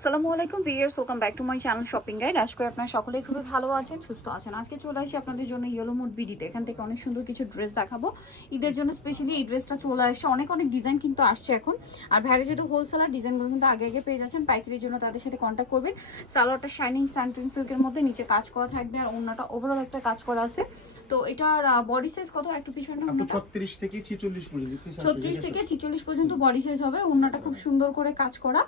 আসসালামু আলাইকুম viewers, welcome back to my channel shopping guide. আশা করি আপনারা সকলেই খুবই ভালো আছেন, সুস্থ আছেন। আজকে চলে আসি আপনাদের জন্য ইয়েলো মুড বিডিতে। এখান থেকে অনেক সুন্দর কিছু ড্রেস দেখাবো ঈদের জন্য। স্পেশালি এই ড্রেসটা চলে আসছে, অনেক ডিজাইন কিন্তু আসছে এখন। আর ভাইরা যেহেতু হোলসেলার, ডিজাইনগুলো কিন্তু আগে আগে পেয়ে যাচ্ছেন। পাইকারির জন্য তাদের সাথে কন্ট্যাক্ট করবেন। সালোয়ারটা শাইনিং স্যান্টিন সিল্কের মধ্যে, নিচে কাজ করা থাকবে আর ওড়নাটা ওভারঅল একটা কাজ করা আছে। তো এটার বডি সাইজ কত একটু পিছনে? 36 থেকে 46 পর্যন্ত। 36 থেকে 46 পর্যন্ত বডি সাইজ হবে। ওড়নাটা খুব সুন্দর করে কাজ করা,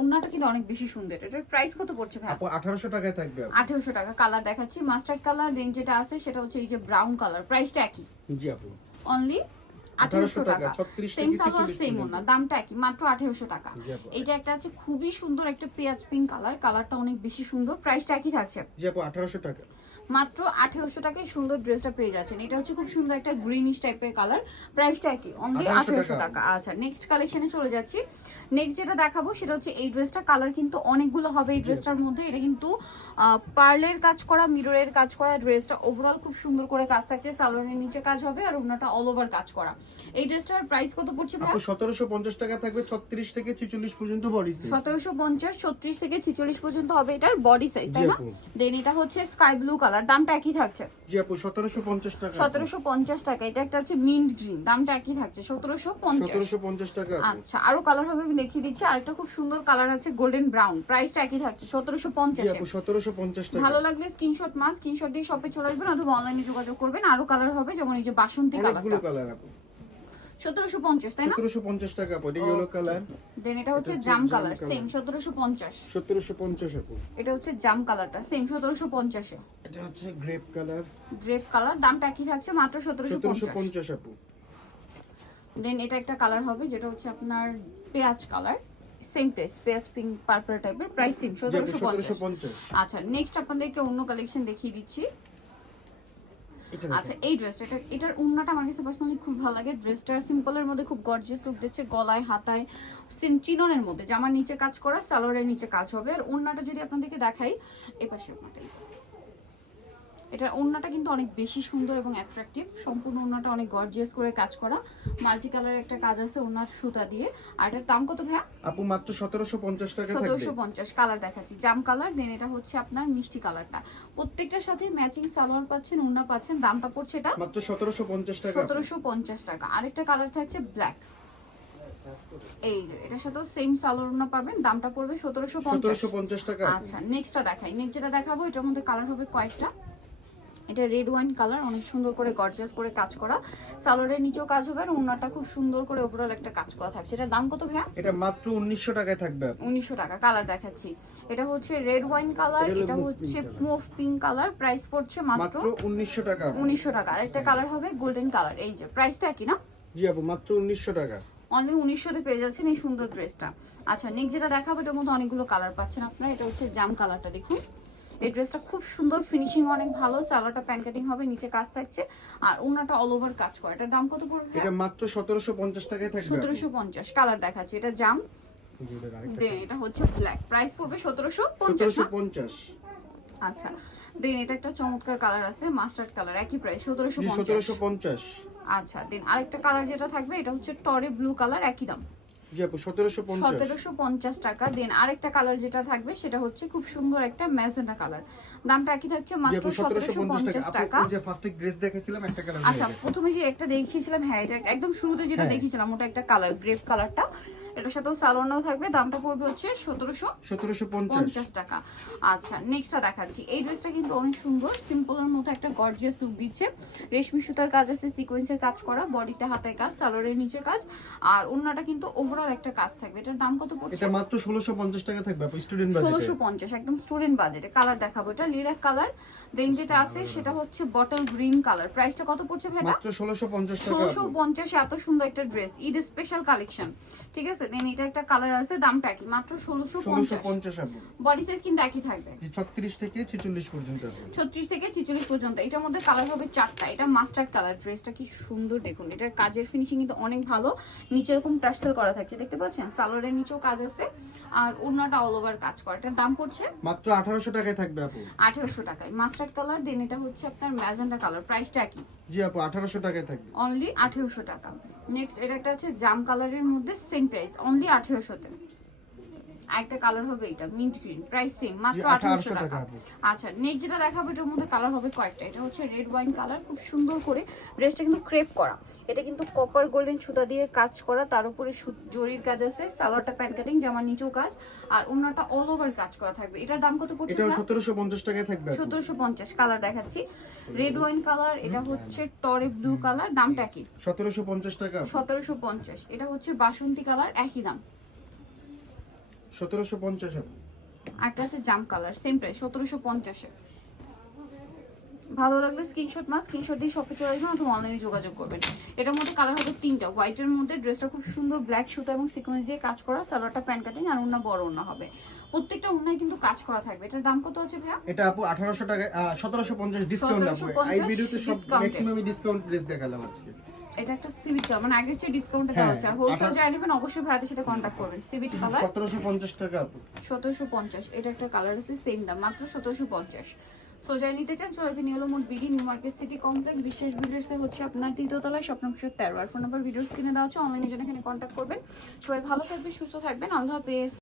ওড়নাটা কিন্তু অনেক বেশি সুন্দর। এটার প্রাইস কত পড়ছে ভাই? আপু 1800 টাকায় থাকবে। 1800 টাকা। কালার দেখাচ্ছি, মাস্টার্ড কালার, দেন যেটা আছে সেটা হচ্ছে এই যে ব্রাউন কালার। প্রাইসটা একই, জি আপু, অনলি 1800 টাকা। 36 সেম থেকে সালোয়ার 46 সেম ওড়না, দামটা একই, মাত্র 1800 টাকা। জি আপু। এটা একটা আছে খুবই সুন্দর একটা পেঁয়াজ পিঙ্ক কালার, কালারটা অনেক বেশি সুন্দর। প্রাইসটা একই থাকছে, জি আপু 1800 টাকা। মাত্র 1800 টাকায় সুন্দর ড্রেসটা পেয়ে যাচ্ছেন। এটা হচ্ছে খুব সুন্দর একটা গ্রিনিশ টাইপের কালার, প্রাইসটা একই, অনলি 1800 টাকা। আচ্ছা, নেক্সট কালেকশনে চলে যাচ্ছি। নেক্সট যেটা দেখাবো সেটা হচ্ছে এই ড্রেসটা। কালার কিন্তু অনেকগুলো হবে এই ড্রেসটার মধ্যে। এটা কিন্তু পার্লের কাজ করা, মিররের কাজ করা। ড্রেসটা ওভারঅল খুব সুন্দর করে কাজ থাকছে, সালোয়ারের নিচে কাজ হবে আর ওনাটা অল ওভার কাজ করা। এই ড্রেসটার প্রাইস কত পড়ছে ভাই? আপু 1750 টাকা থাকবে, 36 থেকে 46 পর্যন্ত বডি সাইজ। 1750, 36 থেকে 46 পর্যন্ত হবে এটার বডি সাইজ, তাই না? দেন এটা হচ্ছে স্কাই ব্লু কালার, দামটা একই থাকছে। জি আপু 1750 টাকা। 1750 টাকা। এটা একটা আছে মিন্ট গ্রিন, দামটা একই থাকছে 1750। 1750 টাকা। আচ্ছা, আরো কালার হবে, আমি দেখিয়ে দিচ্ছি। আরেকটা খুব সুন্দর কালার আছে গোল্ডেন ব্রাউন, প্রাইসটা একই থাকছে 1750 জি এ। আপু 1750 টাকা। ভালো লাগলে স্ক্রিনশট দিয়ে শপে চলে আসবেন অথবা অনলাইনে যোগাযোগ করবেন। আরো কালার হবে, যেমন এই যে বাসন্তী অনেকগুলো কালারটা, কালার আপু। 1750, তাই না? 1750 টাকা আপু। এটা ইয়েলো কালার। দেন এটা হচ্ছে জাম কালার, সেম 1750। 1750 আপু। এটা হচ্ছে জাম কালারটা, সেম 1750 এ। এটা হচ্ছে গ্রেপ কালার। গ্রেপ কালার, দামটা একই থাকছে, মাত্র 1750। 1750 আপু। দেন এটা একটা কালার হবে যেটা হচ্ছে আপনার পেঁয়াজ কালার, সেম প্রাইস, পেঁয়াজ পিঙ্ক পার্পল টাইপের, প্রাইস সেম 1750। আচ্ছা, নেক্সট আপনাদেরকে অন্য কালেকশন দেখিয়ে দিচ্ছি। আচ্ছা, এই ড্রেসটা, এটার ওড়নাটা আমার কাছে পার্সোনালি খুব ভালো লাগে। ড্রেসটা সিম্পলের মধ্যে খুব গর্জিয়াস লুক দিচ্ছে, গলায় হাতায় চিননের মধ্যে, জামার নিচে কাজ করা, সালোয়ারের নিচে কাজ হবে। আর ওড়নাটা যদি আপনাদেরকে দেখাই, এপাশে ওড়নাটা, এই যে এটার ওড়নাটা কিন্তু অনেক বেশি সুন্দর এবং অ্যাট্রাকটিভ। সম্পূর্ণ ওড়নাটা অনেক গর্জিয়াস করে কাজ করা, মাল্টি কালারের একটা কাজ আছে ওড়নার সুতা দিয়ে। আর এটার দাম কত ভাইয়া? আপু মাত্র 1750 টাকা থাকবে। 1750। কালার দেখাচ্ছি, জাম কালার, দেন এটা হচ্ছে আপনার মিষ্টি কালারটা। প্রত্যেকটার সাথে ম্যাচিং সালোয়ার পাচ্ছেন, ওড়না পাচ্ছেন। দামটা পড়ছে এটা মাত্র 1750 টাকা। 1750 টাকা। আরেকটা কালার থাকছে ব্ল্যাক, এই যে এটার সাথে সেম সালোয়ার ওড়না পাবেন, দামটা পড়বে 1750 টাকা। আচ্ছা, নেক্সটটা দেখাই। নেক্সট যেটা দেখাবো এটার মধ্যে কালার হবে কয়েকটা। এটা রেড ওয়াইন কালার, অনেক সুন্দর করে গর্জিয়াস করে কাজ করা, সালোয়ারের নিচেও কাজ হবে আর ওড়নাটা খুব সুন্দর করে ওভারঅল একটা কাজ করা থাকছে। এটার দাম কত ভাইয়া? এটা মাত্র 1900 টাকায় থাকবে। 1900 টাকা। কালার দেখাচ্ছি, এটা হচ্ছে রেড ওয়াইন কালার, এটা হচ্ছে মুভ পিঙ্ক কালার, প্রাইস পড়ছে মাত্র 1900 টাকা। 1900 টাকা। আরেকটা কালার হবে গোল্ডেন কালার, এই যে প্রাইসটা একই না? জি আপু মাত্র 1900 টাকা। অনলি 1900 তে পেয়ে যাচ্ছেন এই সুন্দর ড্রেসটা। আচ্ছা, নেক্সট যেটা দেখাবো এটার মধ্যে অনেকগুলো কালার পাচ্ছেন আপনারা। এটা হচ্ছে জাম কালারটা, দেখুন এই ড্রেসটা খুব সুন্দর, ফিনিশিং অনেক ভালো। সালোয়ারটা প্যান কাটিং হবে, নিচে কাজ থাকছে আর ওনাটা অল ওভার কাজ করে। এটার দাম কত পড়বে? এটা মাত্র 1750 টাকায় থাকবে। 1750। কালার দেখাচ্ছি, এটা জাম, দেন এটা হচ্ছে ব্ল্যাক, প্রাইস পড়বে 1750 না? 1750। আচ্ছা, দেন এটা একটা চমৎকার কালার আছে মাস্টার্ড কালার, একই প্রাইস 1750। 1750। আচ্ছা, দেন আরেকটা কালার যেটা থাকবে এটা হচ্ছে টরে ব্লু কালার, একই দাম, জি আপু 1750। 1750 টাকা। দেন আরেকটা কালার যেটা থাকবে সেটা হচ্ছে খুব সুন্দর একটা ম্যাজেন্টা কালার, দামটা একই থাকছে, মাত্র 1750 টাকা। আপু যে ফার্স্টে ড্রেস দেখাইছিলাম একটা কালার। আচ্ছা, প্রথমে যে একটা দেখিয়েছিলাম, হ্যাঁ এটা একদম শুরুতে যেটা দেখিয়েছিলাম ওটা একটা কালার, গ্রেপ কালারটা। এটার সাথেও সালোয়ারও থাকবে, দামটা পড়বে হচ্ছে 1750 টাকা। আচ্ছা, নেক্সটটা দেখাচ্ছি। এই ড্রেসটা কিন্তু অনেক সুন্দর, সিম্পলের মতো একটা গর্জিয়াস লুক দিচ্ছে। রেশমি সুতার কাজ আছে, সিকোয়েন্সের কাজ করা, বডিতে হাতায় কাজ, সালোয়ারের নিচে কাজ আর ওড়নাটা কিন্তু ওভারঅল একটা কাজ থাকবে। এটার দাম কত পড়ছে? এটা মাত্র 1650 টাকা থাকবে আপু, স্টুডেন্ট বাজেটে। 1650, একদম স্টুডেন্ট বাজেটে। কালার দেখাবো, এটা লিলাক কালার, দেন যেটা আছে সেটা হচ্ছে বটল গ্রিন কালার। প্রাইসটা কত পড়ছে ভাইটা? মাত্র 1650 টাকা। 1650 এত সুন্দর একটা ড্রেস, ঈদ স্পেশাল কালেকশন, ঠিক আছে। দেন এটা একটা কালার আছে, দামটা কি? মাত্র 1650 আপু। বডি সাইজ কিন্তু একই থাকবে, 36 থেকে 46 পর্যন্ত আপু। 36 থেকে 46 পর্যন্ত। এটার মধ্যে কালার হবে চারটা। এটা মাস্টার্ড কালার, ড্রেসটা কি সুন্দর দেখুন, এটার কাজের ফিনিশিং কিন্তু অনেক ভালো। নিচে এরকম টার্সেল করা থাকছে, দেখতে পাচ্ছেন, সালোয়ারের নিচেও কাজ আছে আর ওড়নাটা অল ওভার কাজ করা। এটার দাম পড়ছে মাত্র 1800 টাকায় থাকবে আপু। 1800 টাকায়। মাস্টার্ড কালার, দেন এটা হচ্ছে আপনার ম্যাজেন্টা কালার, প্রাইসটা একই, জি আপু 1800 টাকায় থাকবে। অনলি 1800 টাকা। নেক্সট এটা একটা আছে জাম কালারের মধ্যে, সেম প্রাইস, অনলি 1800 তে। একটা কালার হবে এটা মিন্ট গ্রিন, প্রাইস সেম মাত্র 1800 টাকা। আচ্ছা নেক্সট যেটা দেখাবো এটার মধ্যে কালার হবে কয়েকটা। এটা হচ্ছে রেড ওয়াইন কালার, খুব সুন্দর করে ড্রেসটা কিন্তু ক্রেপ করা, এটা কিন্তু কপার গোল্ডেন সুতা দিয়ে কাজ করা, তার উপরে জরির কাজ আছে, সালোয়ারটা প্যান্ট কাটিং, জামার নিচেও কাজ, আর ওনাটা অল ওভার কাজ করা থাকবে। এটার দাম কত পড়ছে? এটা 1750 টাকায় থাকবে। 1750। কালার দেখাচ্ছি রেড ওয়াইন কালার, এটা হচ্ছে টরে ব্লু কালার, দামটা কি? 1750 টাকা। 1750। এটা হচ্ছে বাসন্তী কালার, একই দাম 1750। একটা আছে জাম কালার, সেম প্রাইস 1750 এ। ভালো লাগলে স্ক্রিনশট দিয়ে শপে চলে আসবেন অথবা অনলাইনে যোগাযোগ করবেন। এটার মধ্যে কালার হবে তিনটা, হোয়াইটের মধ্যে ড্রেসটা খুব সুন্দর ব্ল্যাক সুতা এবং সিকোয়েন্স দিয়ে কাজ করা, সালোয়ারটা প্যান্ট কাটিং, আর ওন্না বড় ওন্না হবে, প্রত্যেকটা ওন্নায় কিন্তু কাজ করা থাকবে। এটার দাম কত আছে ভাইয়া? এটা আপু 1800 টাকা, 1750 ডিসকাউন্ট আপু। এই ভিডিওতে সব ম্যাক্সিমাম ডিসকাউন্ট ড্রেস দেখালাম আজকে। এটা একটা সিভিট কালার, মানে আগের চেয়ে ডিসকাউন্টে দেওয়া হচ্ছে, আর হোলসেল যারা নেবেন অবশ্যই ভাইয়াদের সাথে কন্ট্যাক্ট করবেন। সিভিট কালার 1750 টাকা আপু। 1750। এটা একটা কালার আছে সেম দাম মাত্র 1750। সো যারা নিতে চান চলে আসবেন yellow mode BD, new market city complex, বিশ্বাস বিল্ডার্সে হচ্ছে আপনার 3য় তলায়, স্বপ্ন 13। আর ফোন নাম্বার ভিডিও স্ক্রিনে দেওয়া আছে, অনলাইনে জন্য এখানে কন্ট্যাক্ট করবেন। সবাই ভালো থাকবেন, সুস্থ থাকবেন, আল্লাহ হাফেজ।